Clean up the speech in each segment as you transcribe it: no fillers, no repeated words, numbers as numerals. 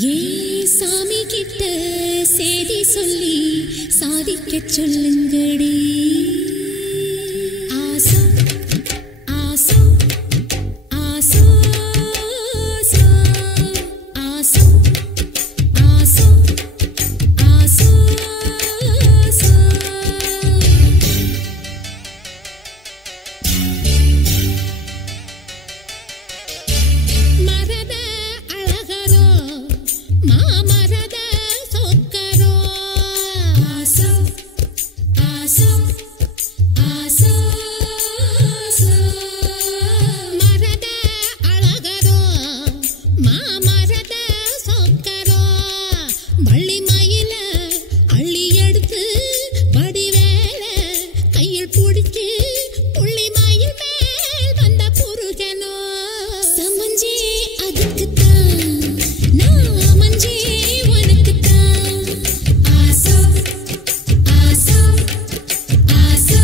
சாமி கிட்ட சேதி சொல்லி சாதிக்க சொல்லுங்கடி. ஆசோ ஆசோ ஆசோ ஆசோ ஆசோ ஆசோ மரத அழகரோ மாமரத சொக்கரோ. ஆசோ ஆசோ ஆசோ மரத அழகரோ மாமரத சொக்கரோ. வள்ளி மயில அள்ளி எடுத்து வடிவேல கையில் பிடிச்சு புள்ளி மயில் மேல் வந்த புருகனோ. சமஞ்சே அதுக்குத்தான் நான் மஞ்சே உனக்குத்தான். ஆசோ ஆசோ ஆசோ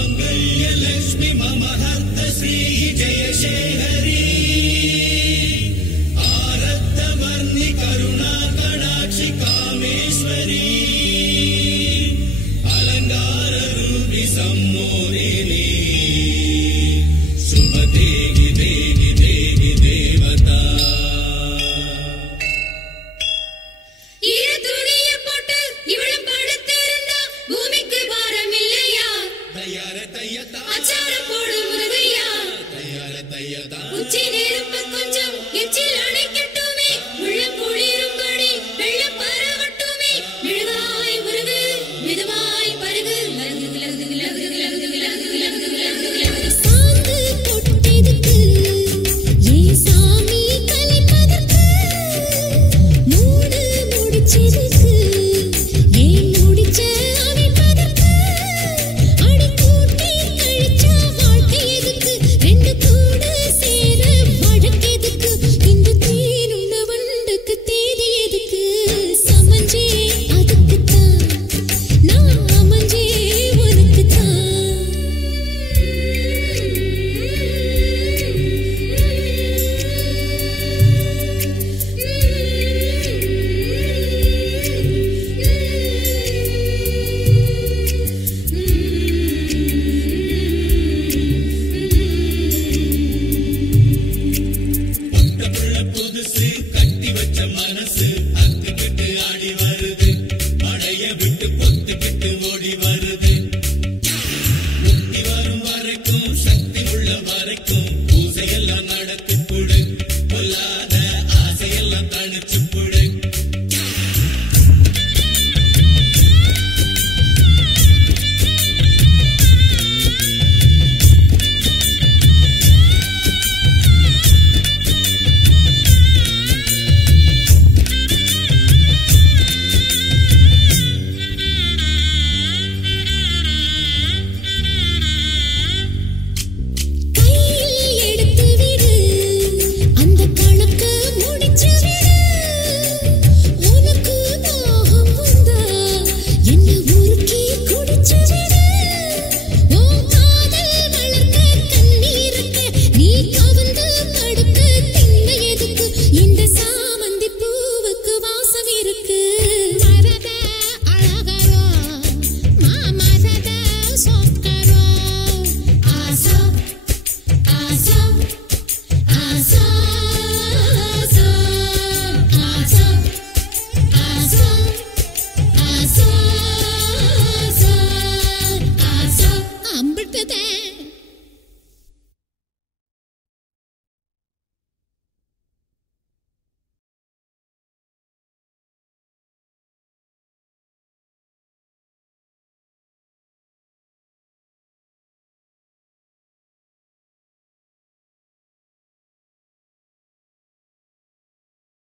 मांगल्यलक्ष्मी मम हर्त श्री जयशेखरी आरद्धमर्नि करुणा कटाक्षि कामेश्वरी अलंकार रूपि सम्मोहिनी शुभ देवी देवी देवी देवता. இரு துணியை போட்டு இவளும் படுத்திருந்தா பூமிக்கு பாரம் இல்லையா? तैयार तैयता அச்சாரம் போடு முருகையா. तैयार तैयता உச்சி நெருப்பு கொஞ்சம்